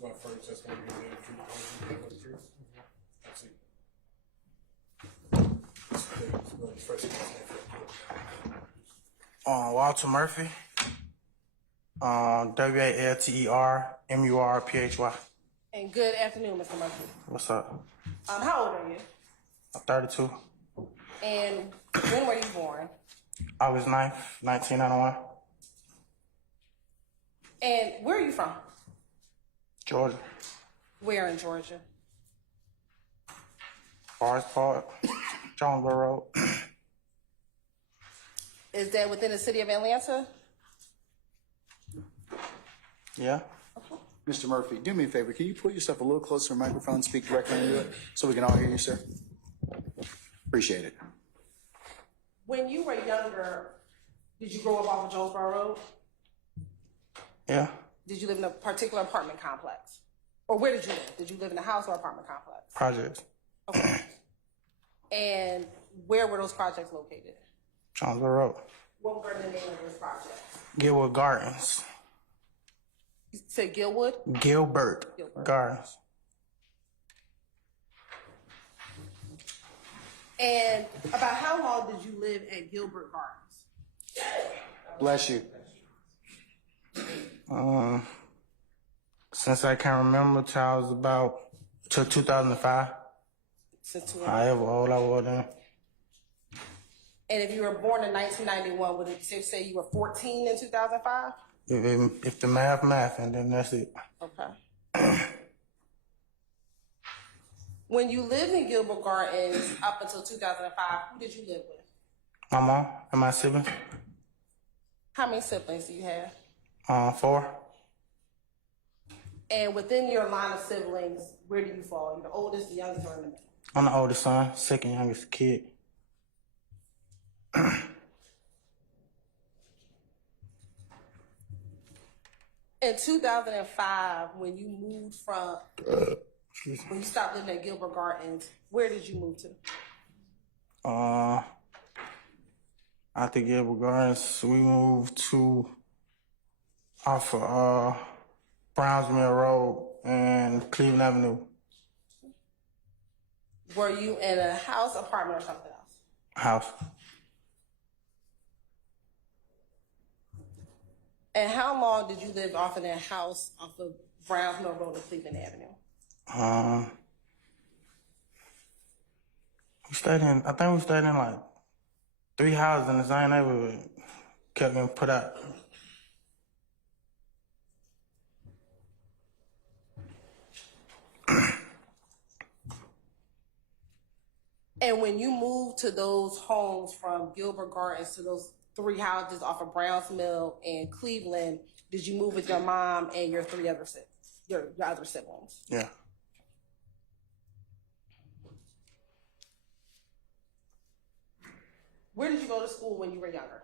So our first, that's going to be the truth. That's it. Walter Murphy. WALTERMURPHY. And good afternoon, Mr. Murphy. What's up? How old are you? I'm 32. And when were you born? August 9th, 1991. And where are you from? Georgia. Where in Georgia? Forest Park. Jonesboro Road. Is that within the city of Atlanta? Yeah. Mr. Murphy, do me a favor. Can you pull yourself a little closer to the microphone, speak directly into it, so we can all hear you, sir? Appreciate it. When you were younger, did you grow up off of Jonesboro Road? Yeah. Did you live in a particular apartment complex? Or where did you live? Did you live in a house or apartment complex? Projects. Okay. And where were those projects located? Jonesboro Road. What were the name of those projects? Gilwood Gardens. You said Gilwood? Gilbert Gardens. And about how long did you live at Gilbert Gardens? Bless you. Since I can remember till I was till 2005. Since However old I was then. And if you were born in 1991, would it say you were 14 in 2005? If the math, and then that's it. Okay. When you lived in Gilbert Gardens up until 2005, who did you live with? My mom and my siblings. How many siblings do you have? 4. And within your line of siblings, where do you fall? You're the oldest, the youngest, or in the middle? I'm the oldest son, second youngest kid. In 2005, when you moved when you stopped living at Gilbert Gardens, where did you move to? After Gilbert Gardens, we moved to off of Browns Mill Road and Cleveland Avenue. Were you in a house, apartment, or something else? House. And how long did you live off in that house off of Browns Mill Road and Cleveland Avenue? I think we stayed in like 3 houses in the same neighborhood. Kept getting put out. And when you moved to those homes from Gilbert Gardens to those 3 houses off of Browns Mill and Cleveland, did you move with your mom and your 3 other your other siblings? Yeah. Where did you go to school when you were younger?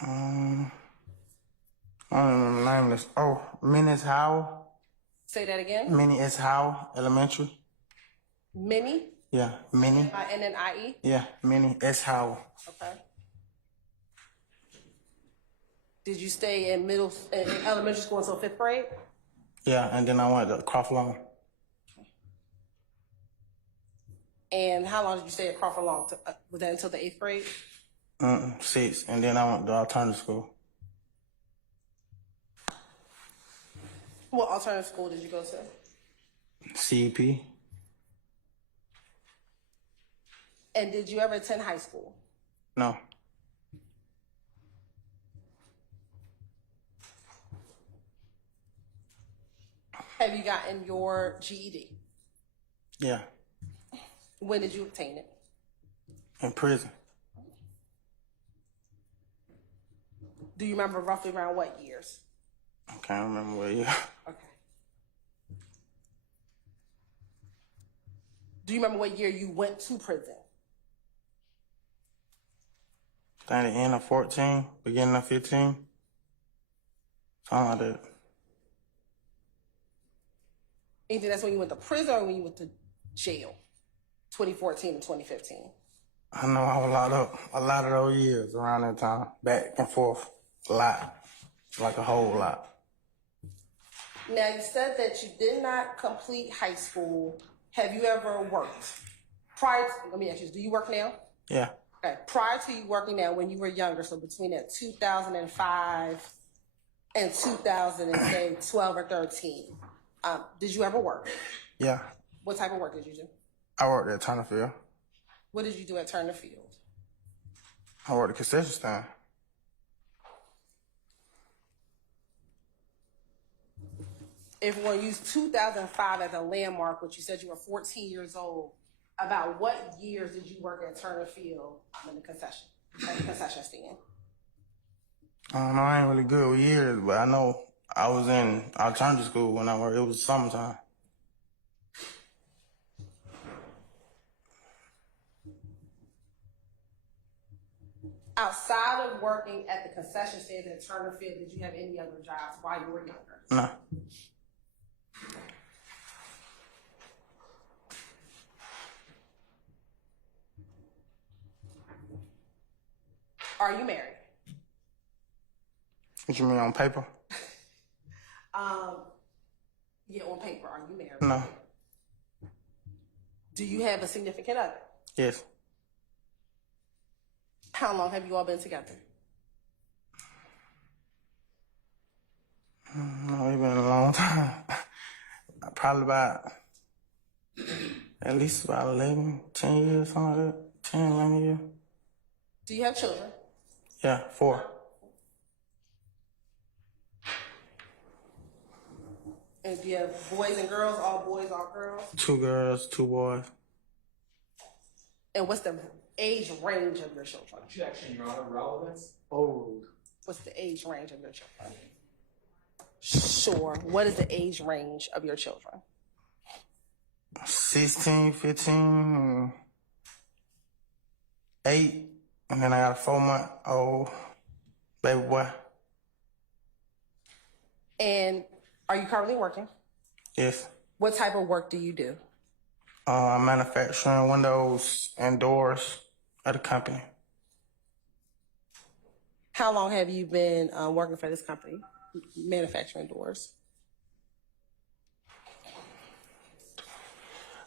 I don't remember the name of this. Oh, Minnie S. Howell. Say that again. Minnie S. Howell Elementary. Minnie? Yeah, Minnie. N-N-I-E? Yeah, Minnie S. Howell. Okay. Did you stay in elementary school until 5th grade? Yeah, and then I went to Crawford Long. And how long did you stay at Crawford Long? Was that until the 8th grade? 6, and then I went to alternative school. What alternative school did you go to? CEP. And did you ever attend high school? No. Have you gotten your GED? Yeah. When did you obtain it? In prison. Do you remember roughly around what years? I can't remember what year. Okay. Do you remember what year you went to prison? I think the end of 14, beginning of 15. Something like that. You think that's when you went to prison or when you went to jail? 2014 and 2015. I know I was locked up a lot of those years around that time, back and forth, a lot, like a whole lot. Now, you said that you did not complete high school. Have you ever worked? Let me ask you, do you work now? Yeah. Okay. Prior to you working now, when you were younger, so between that 2005 and 2012 or 13, did you ever work? Yeah. What type of work did you do? I worked at Turnerfield. What did you do at Turnerfield? I worked at concession stand. If we're going to use 2005 as a landmark, which you said you were 14 years old, about what years did you work at Turnerfield in the concession, at the concession stand? I don't know, I ain't really good with years, but I know I was in alternative school when I worked. It was summertime. Outside of working at the concession stand at Turnerfield, did you have any other jobs while you were younger? No. Are you married? What you mean, on paper? Yeah, on paper. Are you married? No. Do you have a significant other? Yes. How long have you all been together? No, it's been a long time. Probably about, at least about 11, 10 years, something like that. 10, 11 years. Do you have children? Yeah, 4. And do you have boys and girls, all boys, all girls? 2 girls, 2 boys. And what's the age range of your children? Objection, Your Honor, relevance. Overruled. What's the age range of your children? Sure. What is the age range of your children? 16, 15, 8, and then I got a 4-month-old baby boy. And are you currently working? Yes. What type of work do you do? I'm manufacturing windows and doors at a company. How long have you been working for this company, manufacturing doors?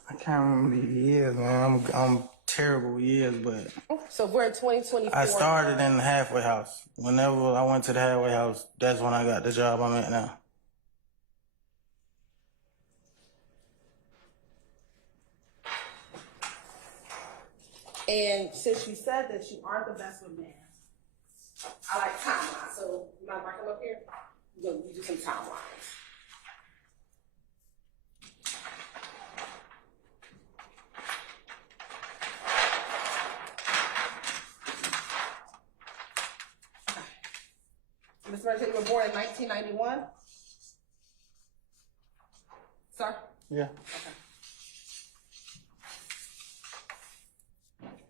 I can't remember the years, man. I'm terrible with years, but So we're in 2024. I started in the halfway house. Whenever I went to the halfway house, that's when I got the job I'm at now. And since you said that you aren't the best with math, I like timelines. So you mind if I come up here? We're going to do some timelines. Ms. Mercer, you were born in 1991? Sir? Yeah. Okay.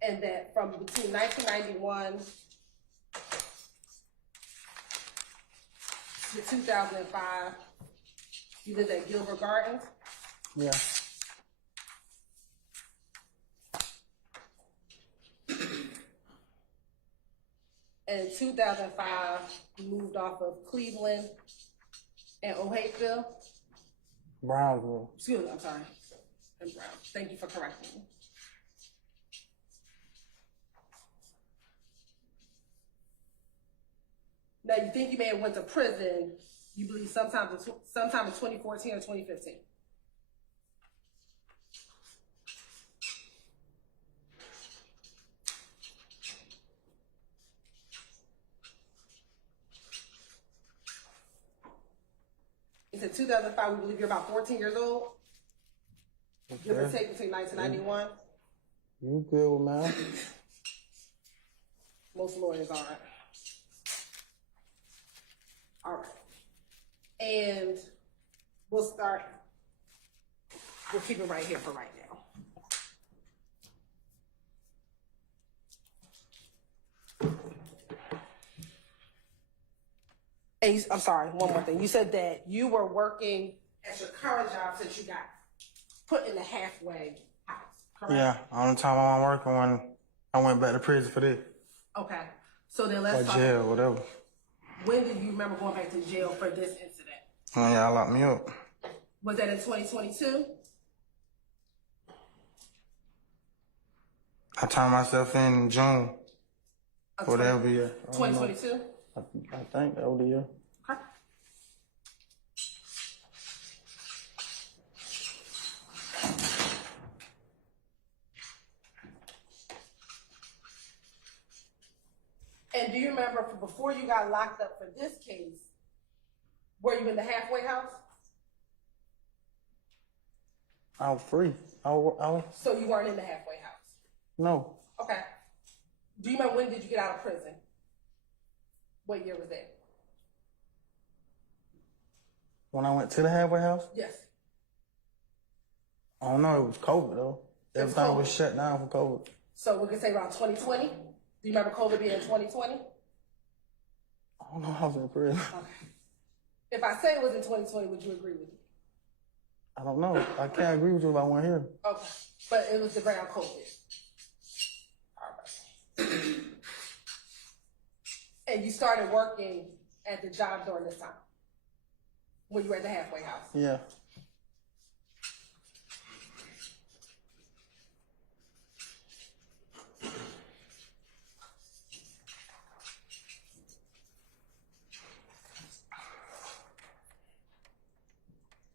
And that from between 1991 to 2005, you lived at Gilbert Gardens? Yeah. In 2005, you moved off of Cleveland and O'Hayville. Brownsville. Excuse me, I'm sorry. And Brown. Thank you for correcting me. Now, you think you may have went to prison, you believe sometime in 2014 or 2015? It's in 2005, we believe you're about 14 years old? Give or take between 1991? You good with math? Most lawyers are. All right. And we'll keep it right here for right now. And I'm sorry, one more thing. You said that you were working at your current job since you got put in the halfway house, correct? Yeah. Only time I'm working when I went back to prison for this. Okay. So then let's Or talk. jail, whatever. When did you remember going back to jail for this incident? When y'all locked me up. Was that in 2022? I turned myself in June. Whatever year. 2022? I think that was the year. Okay. And do you remember before you got locked up for this case, were you in the halfway house? I was free. I was So you weren't in the halfway house? no. Okay. Do you remember when did you get out of prison? What year was that? When I went to the halfway house, Yes. I don't know. It was COVID though. It was Everything was COVID. shut down for COVID. So we could say around 2020? Do you remember COVID being in 2020? I don't know. I was in prison. Okay. If I say it was in 2020, would you agree with me? I don't know. I can't agree with you if I weren't here. Okay. But it was around COVID. All right. And you started working at the job during this time? When you were at the halfway house? Yeah.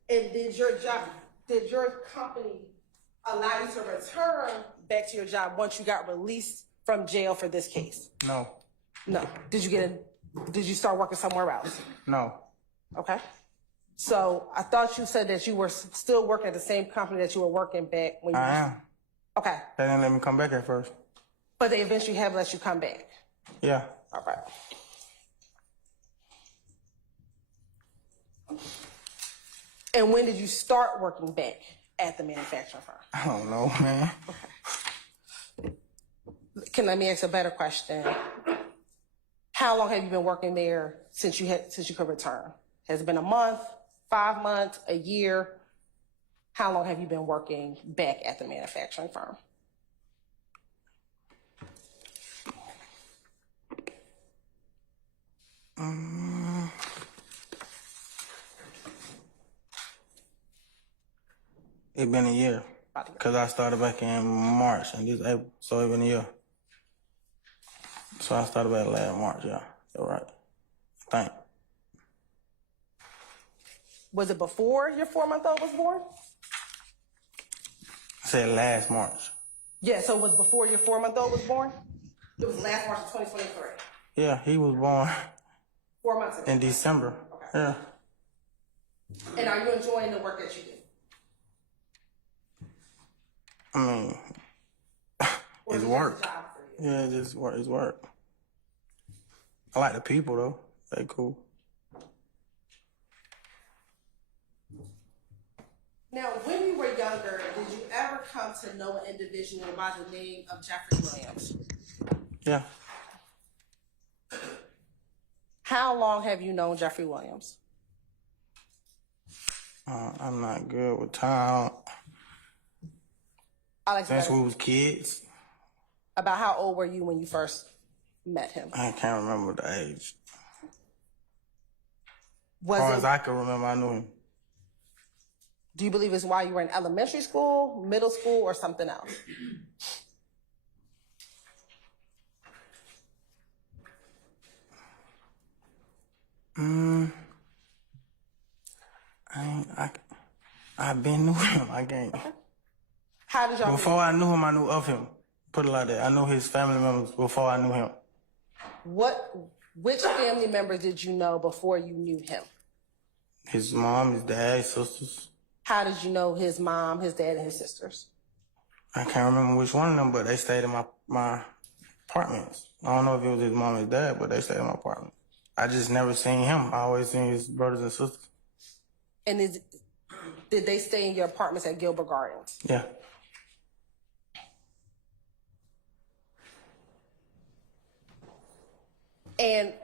And did your company allow you to return back to your job once you got released from jail for this case? No. No. Did you start working somewhere else? No. Okay. So I thought you said that you were still working at the same company that you were working back when you I am. Okay. They didn't let me come back at first. But they eventually have let you come back. Yeah. All right. And when did you start working back at the manufacturing firm? I don't know, man. Let me ask a better question. How long have you been working there since you could return? Has it been a month, 5 months, a year? How long have you been working back at the manufacturing firm? It been a year. Because I started back in March and this April, so it been a year. So I started back last March, yeah. You're right. I think. Was it before your 4-month-old was born? I said last March. Yeah, so it was before your 4-month-old was born? It was last March of 2023. Yeah, he was born 4 months ago. in December. Okay. Yeah. And are you enjoying the work that you do? I mean, Or it's is it work. just a job for you? Yeah, it's just work. It's work. I like the people though. They cool. Now, when you were younger, did you ever come to know an individual by the name of Jeffrey Williams? Yeah. How long have you known Jeffrey Williams? I'm not good with time. Since we was kids. About how old were you when you first met him? I can't remember the age. Was As far it, as I can remember, I knew him. do you believe it's while you were in elementary school, middle school, or something else? I've been knew him. I can't. How did y'all meet? Before I knew him, I knew of him. Put it like that. I knew his family members before I knew him. Which family members did you know before you knew him? His mom, his dad, his sisters. How did you know his mom, his dad, and his sisters? I can't remember which one of them, but they stayed in my apartments. I don't know if it was his mom and his dad, but they stayed in my apartment. I just never seen him. I always seen his brothers and sisters. And did they stay in your apartments at Gilbert Gardens? Yeah. And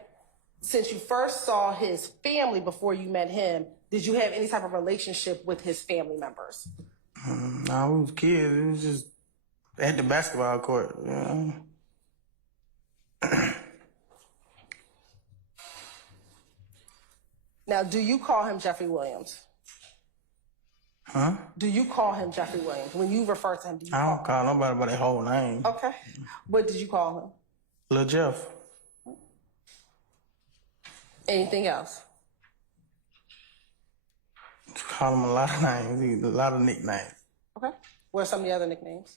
since you first saw his family before you met him, did you have any type of relationship with his family members? No, we was kids. It was just at the basketball court, you know. Now, do you call him Jeffrey Williams? Huh? Do you call him Jeffrey Williams? When you refer to him, do you I call don't call nobody by their whole name. him? Okay. What did you call him? Lil Jeff. Anything else? Call him a lot of names, a lot of nicknames. Okay. What are some of the other nicknames?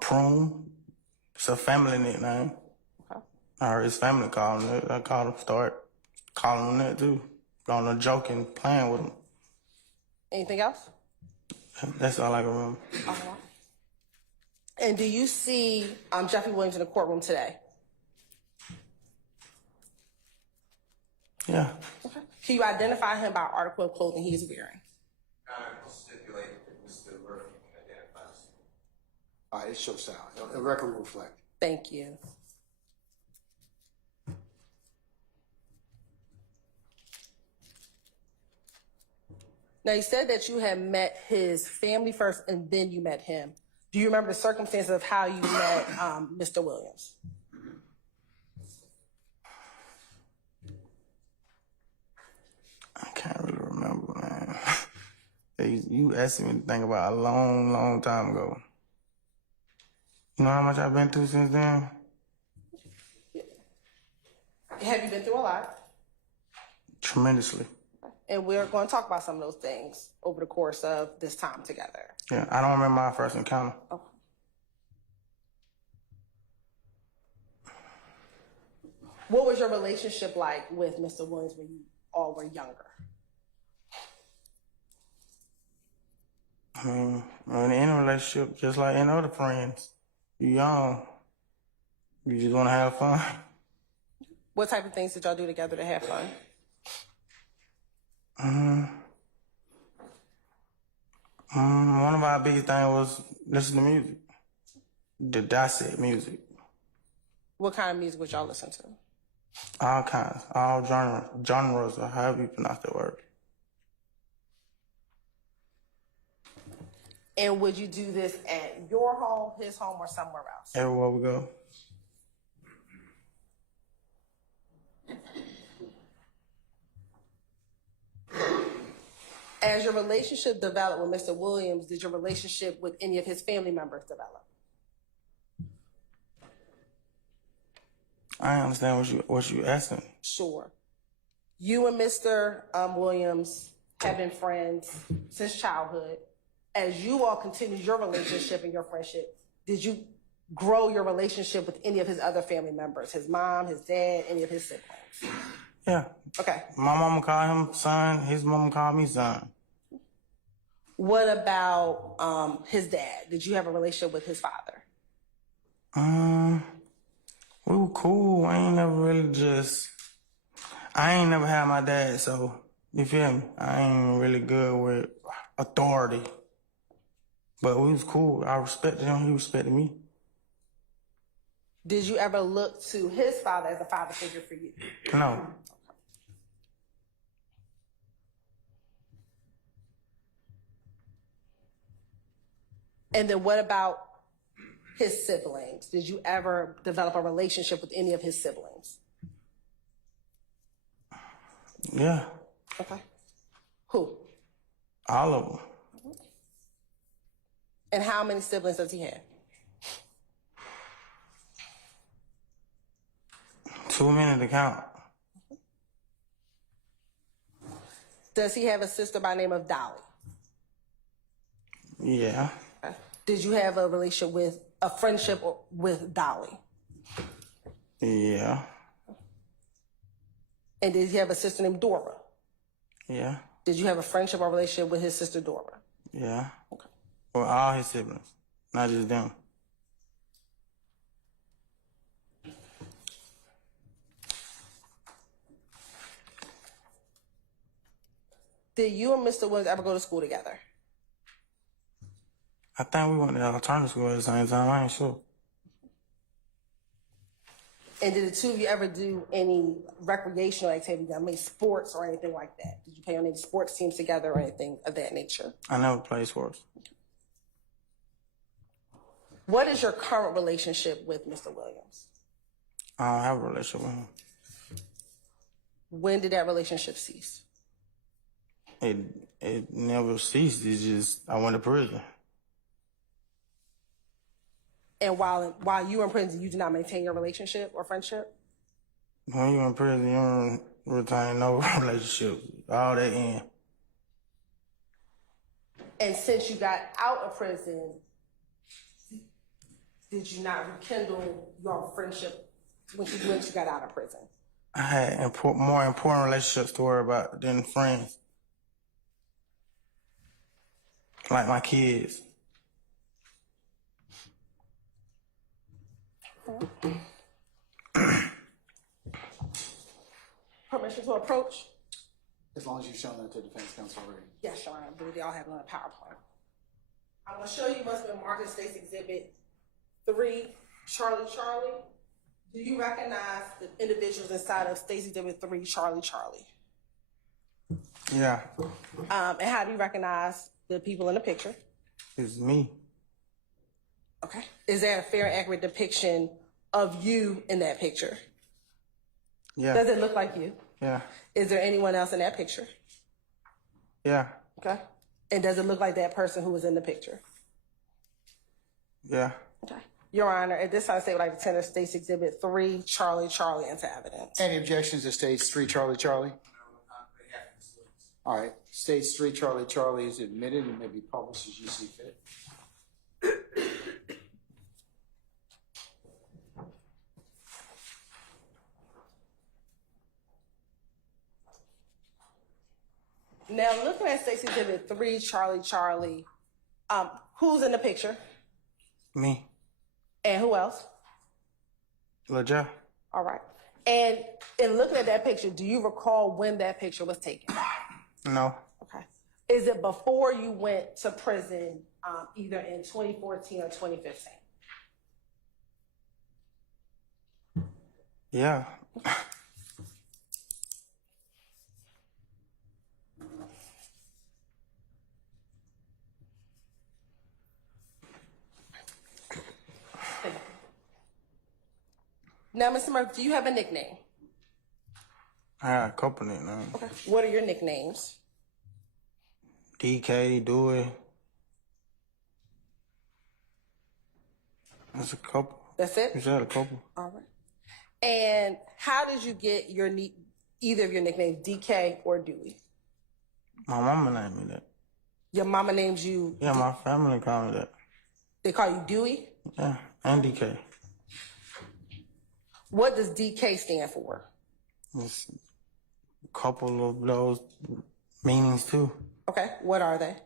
Prune. It's a family nickname. Okay. I heard his family call him that. I called him, start calling him that too. On a joking, playing with him. Anything else? That's all I can remember. And do you see Jeffrey Williams in the courtroom today? Yeah. Okay. Can you identify him by article of clothing he is wearing? I stipulate that Mr. Murphy can identify us. All right, it shows sound. The record will reflect. Thank you. Now, you said that you had met his family first and then you met him. Do you remember the circumstances of how you met Mr. Williams? I can't really remember, man. You asked me to think about a long, long time ago. You know how much I've been through since then? Have you been through a lot? Tremendously. And we're going to talk about some of those things over the course of this time together. Yeah, I don't remember my first encounter. Okay. What was your relationship like with Mr. Williams when you all were younger? I mean, in any relationship, just like any other friends, you young, you just want to have fun. What type of things did y'all do together to have fun? One of our biggest things was listen to music. The dissect music. What kind of music would y'all listen to? All kinds, all genres, or however you pronounce that word. And would you do this at your home, his home, or somewhere else? Everywhere we go. As your relationship developed with Mr. Williams, did your relationship with any of his family members develop? I understand what you asking. Sure. You and Mr. Williams have been friends since childhood. As you all continued your relationship and your friendship, did you grow your relationship with any of his other family members? His mom, his dad, any of his siblings? Yeah. Okay. My mama called him son. His mama called me son. What about his dad? Did you have a relationship with his father? We were cool. I ain't never had my dad, so you feel me? I ain't really good with authority. But we was cool. I respected him. He respected me. Did you ever look to his father as a father figure for you? No. And then what about his siblings? Did you ever develop a relationship with any of his siblings? Yeah. Okay. Who? All of them. And how many siblings does he have? Too many to count. Does he have a sister by the name of Dolly? Yeah. Did you have a friendship with Dolly? Yeah. And did he have a sister named Dora? Yeah. Did you have a friendship or relationship with his sister Dora? Yeah. Okay. Well, all his siblings, not just them. Did you and Mr. Williams ever go to school together? I think we went to alternative school at the same time. I ain't sure. And did the two of you ever do any recreational activity? I mean, sports or anything like that? Did you play on any sports teams together or anything of that nature? I never played sports. What is your current relationship with Mr. Williams? I don't have a relationship with him. When did that relationship cease? It never ceased. It's just I went to prison. And while you were in prison, you did not maintain your relationship or friendship? When you're in prison, you don't retain no relationship. All that in. And since you got out of prison, did you not rekindle your friendship when you got out of prison? I had more important relationships to worry about than friends. Like my kids. Permission to approach? As long as you've shown that to defense counsel already. Yes, Your Honor. I believe they all have it on a PowerPoint. I'm going to show you what's been marked as State's Exhibit 3, Charlie Charlie. Do you recognize the individuals inside of State's Exhibit 3, Charlie Charlie? Yeah. And how do you recognize the people in the picture? It's me. Okay. Is that a fair and accurate depiction of you in that picture? Yeah. Does it look like you? Yeah. Is there anyone else in that picture? Yeah. Okay. And does it look like that person who was in the picture? Yeah. Okay. Your Honor, at this time, the state would like to tender State's Exhibit 3, Charlie Charlie, into evidence. Any objections to States 3 Charlie Charlie? All right. States 3 Charlie Charlie is admitted and may be published as you see fit. Now, looking at State's Exhibit 3, Charlie Charlie, who's in the picture? Me. And who else? LaJah. All right. And in looking at that picture, do you recall when that picture was taken? No. Okay. Is it before you went to prison, either in 2014 or 2015? Yeah. Now, Mr. Murphy, do you have a nickname? I had a couple nicknames. Okay. What are your nicknames? DK, Dewey. That's a couple. That's it? You said a couple. All right. And how did you get your either of your nicknames, DK or Dewey? My mama named me that. Your mama names you. Yeah, my family call me that. They call you Dewey? Yeah, and DK. What does DK stand for? It's a couple of those meanings too. Okay. What are they?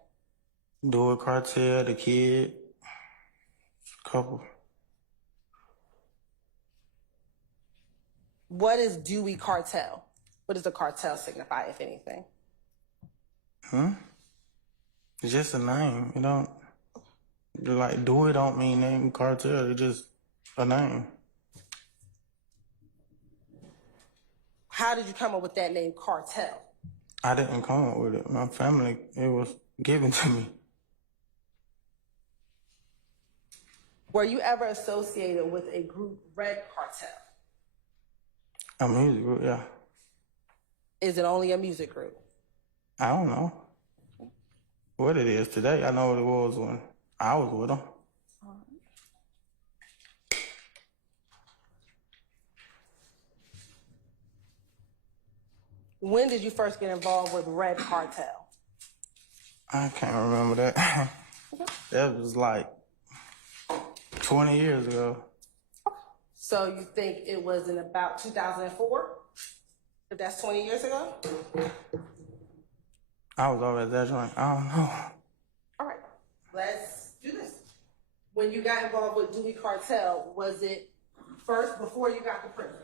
Dewey Cartel, the kid. A couple. What is Dewey Cartel? What does the cartel signify, if anything? It's just a name. You don't like Dewey don't mean name cartel. It's just a name. How did you come up with that name, cartel? I didn't come up with it. My family, it was given to me. Were you ever associated with a group, Red Cartel? A music group, yeah. Is it only a music group? I don't know what it is today. I know what it was when I was with them. When did you first get involved with Red Cartel? I can't remember that. That was like 20 years ago. So you think it was in about 2004? If that's 20 years ago? I was over at that joint. I don't know. All right, let's do this. When you got involved with Dewey Cartel, was it first before you got to prison?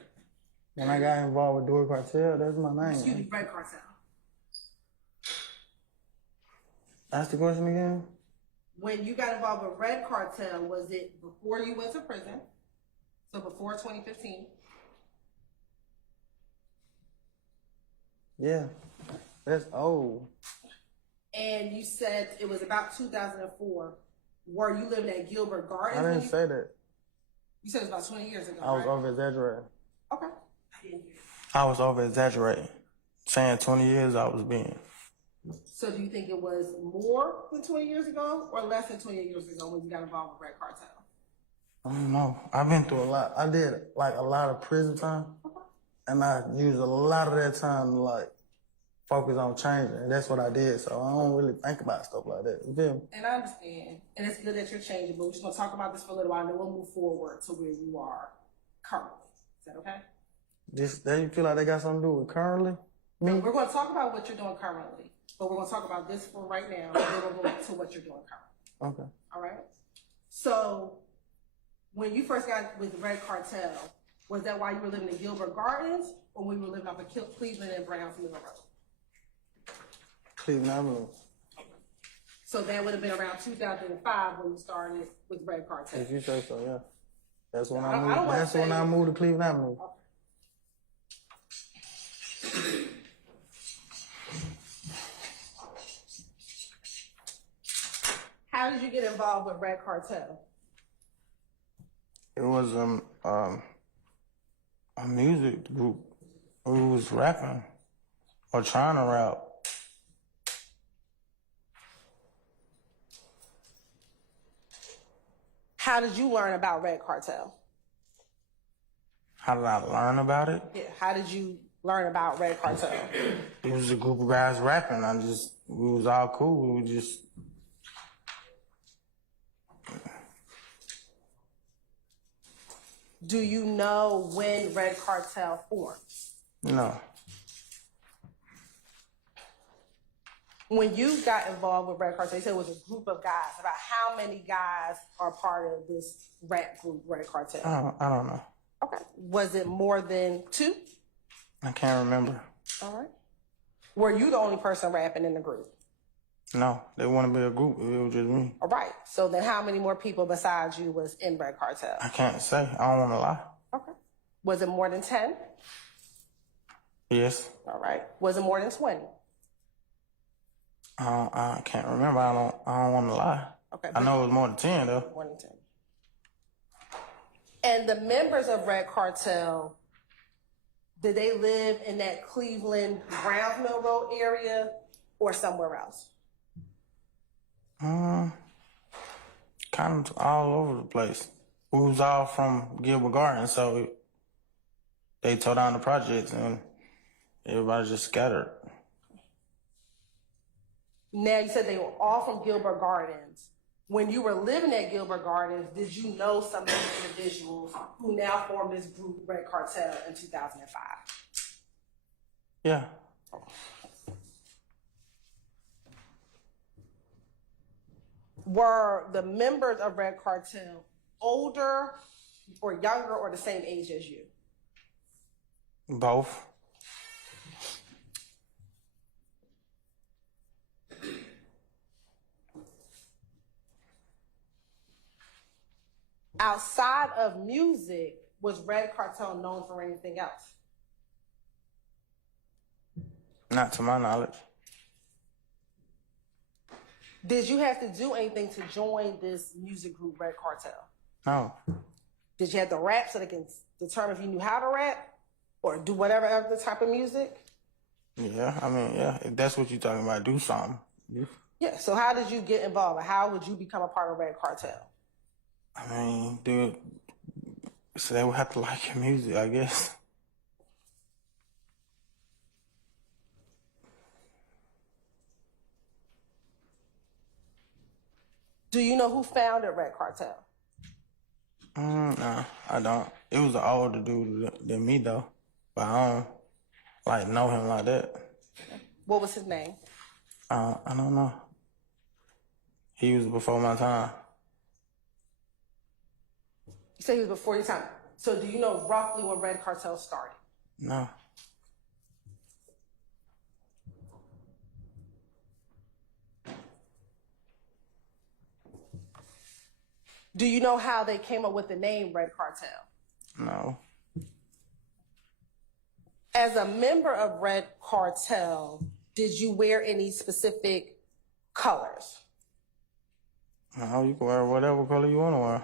When I got involved with Dewey Cartel, that's my name. Excuse me, Red Cartel. Ask the question again. When you got involved with Red Cartel, was it before you went to prison? So before 2015? Yeah, that's old. And you said it was about 2004. Were you living at Gilbert Gardens? I didn't say that. You said it was about 20 years ago, I was right? over exaggerating. Okay. I didn't hear. I was over exaggerating, saying 20 years I was being. So do you think it was more than 20 years ago or less than 20 years ago when you got involved with Red Cartel? I don't know. I've been through a lot. I did like a lot of prison time, and I used a lot of that time to like focus on changing, and that's what I did. So I don't really think about stuff like that. You feel me? And I understand, and it's good that you're changing, but we're just gonna talk about this for a little while, and then we'll move forward to where you are currently. Is that okay? That you feel like they got something to do with currently me? We're gonna talk about what you're doing currently, but we're gonna talk about this for right now, and then we'll go to what you're doing currently. Okay. All right? So, when you first got with Red Cartel, was that while you were living in Gilbert Gardens, or when you were living off of Cleveland and Browns Mill Road? Cleveland Avenue. So that would have been around 2005 when you started with Red Cartel. If you say so, yeah. That's when I I moved. don't wanna That's when say- I moved to Cleveland Avenue. How did you get involved with Red Cartel? It was a music group who was rapping or trying to rap. How did you learn about Red Cartel? How did I learn about it? Yeah, how did you learn about Red Cartel? It was a group of guys rapping. We was all cool. We just. Do you know when Red Cartel formed? No. When you got involved with Red Cartel, you said it was a group of guys. About how many guys are part of this rap group, Red Cartel? I don't know. Okay. Was it more than 2? I can't remember. All right. Were you the only person rapping in the group? No, they wanted to be a group. It was just me. All right. So then how many more people besides you was in Red Cartel? I can't say. I don't want to lie. Okay. Was it more than 10? Yes. All right. Was it more than 20? I can't remember. I don't want to lie. Okay. I know it was more than 10 though. More than 10. And the members of Red Cartel, did they live in that Cleveland Browns Mill Road area or somewhere else? Kind of all over the place. We was all from Gilbert Gardens, so they tore down the projects and everybody just scattered. Now, you said they were all from Gilbert Gardens. When you were living at Gilbert Gardens, did you know some of these individuals who now form this group, Red Cartel, in 2005? Yeah. Were the members of Red Cartel older or younger or the same age as you? Both. Outside of music, was Red Cartel known for anything else? Not to my knowledge. Did you have to do anything to join this music group, Red Cartel? No. Did you have to rap so they can determine if you knew how to rap or do whatever other type of music? Yeah, I mean, yeah, if that's what you're talking about, do something. Yeah, so how did you get involved? How would you become a part of Red Cartel? I mean, dude, so they would have to like your music, I guess. Do you know who founded Red Cartel? No, I don't. It was an older dude than me, though. But I don't, like, know him like that. What was his name? I don't know. He was before my time. You said he was before your time. So do you know roughly when Red Cartel started? No. Do you know how they came up with the name Red Cartel? No. As a member of Red Cartel, did you wear any specific colors? No, you can wear whatever color you want to wear.